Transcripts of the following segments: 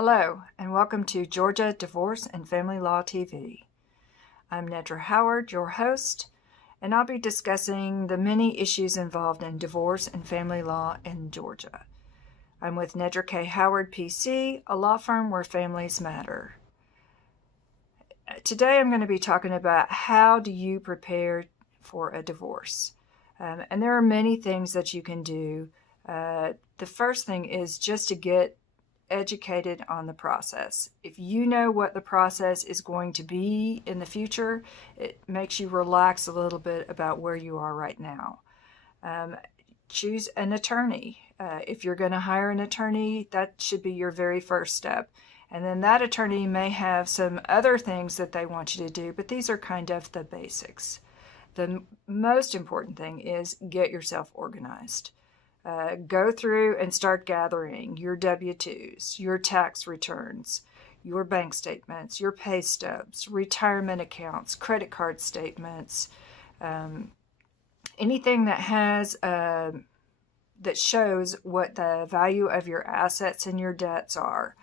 Hello, and welcome to Georgia Divorce and Family Law TV. I'm Nedra Howard, your host, and I'll be discussing the many issues involved in divorce and family law in Georgia. I'm with Nedra K. Howard, PC, a law firm where families matter. Today I'm going to be talking about how do you prepare for a divorce. And there are many things that you can do. The first thing is just to get educated on the process. If you know what the process is going to be in the future, it makes you relax a little bit about where you are right now. Choose an attorney. If you're going to hire an attorney, that should be your very first step. And then that attorney may have some other things that they want you to do, but these are kind of the basics. The most important thing is get yourself organized. Go through and start gathering your W-2s, your tax returns, your bank statements, your pay stubs, retirement accounts, credit card statements, anything that has that shows what the value of your assets and your debts are.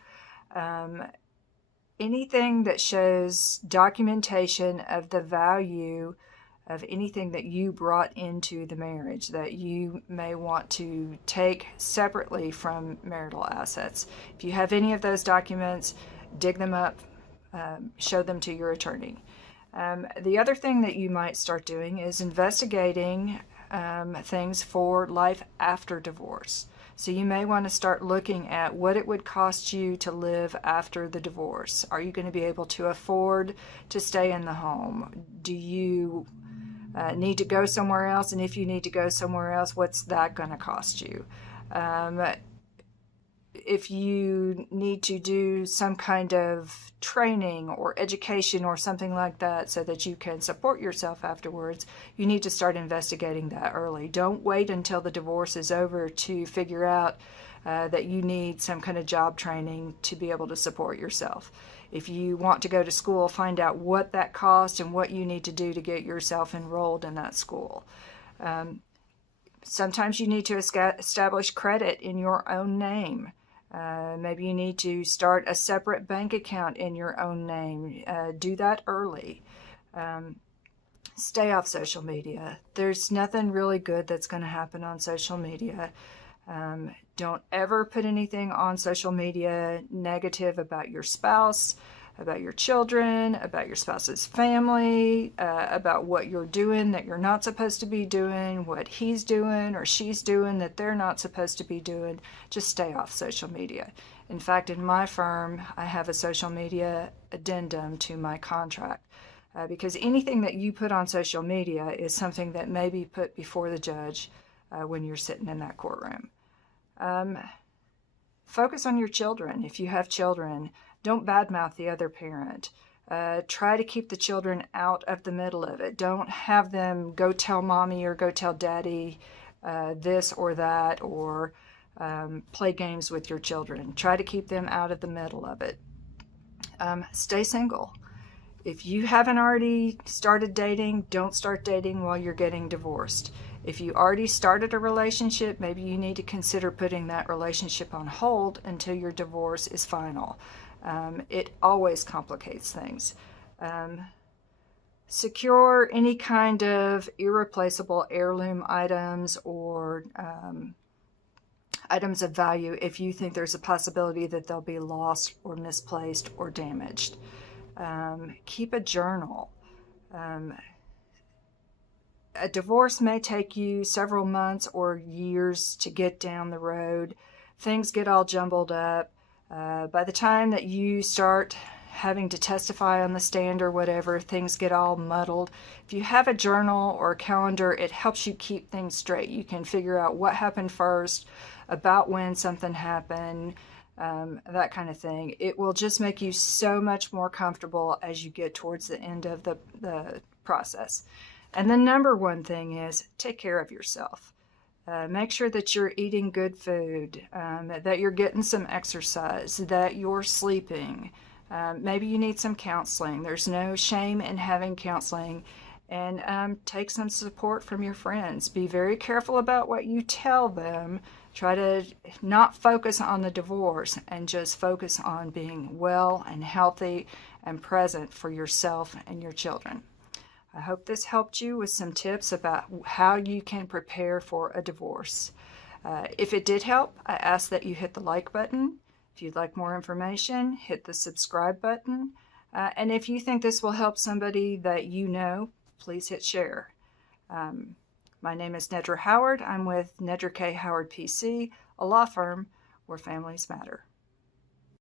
Anything that shows documentation of the value of anything that you brought into the marriage that you may want to take separately from marital assets. If you have any of those documents, dig them up, show them to your attorney. The other thing that you might start doing is investigating things for life after divorce. So you may want to start looking at what it would cost you to live after the divorce. Are you going to be able to afford to stay in the home? Do you need to go somewhere else? And if you need to go somewhere else, what's that going to cost you? If you need to do some kind of training or education or something like that so that you can support yourself afterwards, you need to start investigating that early. Don't wait until the divorce is over to figure out that you need some kind of job training to be able to support yourself. If you want to go to school, find out what that costs and what you need to do to get yourself enrolled in that school. Sometimes you need to establish credit in your own name. Maybe you need to start a separate bank account in your own name. Do that early. Stay off social media. There's nothing really good that's going to happen on social media. Don't ever put anything on social media negative about your spouse, about your children, about your spouse's family, about what you're doing that you're not supposed to be doing, what he's doing or she's doing that they're not supposed to be doing. Just stay off social media. In fact, in my firm, I have a social media addendum to my contract because anything that you put on social media is something that may be put before the judge when you're sitting in that courtroom. Focus on your children. If you have children, don't badmouth the other parent. Try to keep the children out of the middle of it. Don't have them go tell mommy or go tell daddy this or that, or play games with your children. Try to keep them out of the middle of it. Stay single. If you haven't already started dating, don't start dating while you're getting divorced. If you already started a relationship, maybe you need to consider putting that relationship on hold until your divorce is final. It always complicates things. Secure any kind of irreplaceable heirloom items or items of value if you think there's a possibility that they'll be lost or misplaced or damaged. Keep a journal. A divorce may take you several months or years to get down the road. Things get all jumbled up. By the time that you start having to testify on the stand or whatever, things get all muddled. If you have a journal or a calendar, it helps you keep things straight. You can figure out what happened first, about when something happened, that kind of thing. It will just make you so much more comfortable as you get towards the end of the process. And the number one thing is take care of yourself. Make sure that you're eating good food, that you're getting some exercise, that you're sleeping. Maybe you need some counseling. There's no shame in having counseling. and take some support from your friends. Be very careful about what you tell them. Try to not focus on the divorce and just focus on being well and healthy and present for yourself and your children. I hope this helped you with some tips about how you can prepare for a divorce. If it did help, I ask that you hit the like button. If you'd like more information, hit the subscribe button. And if you think this will help somebody that you know, please hit share. My name is Nedra Howard. I'm with Nedra K Howard PC, a law firm where families matter.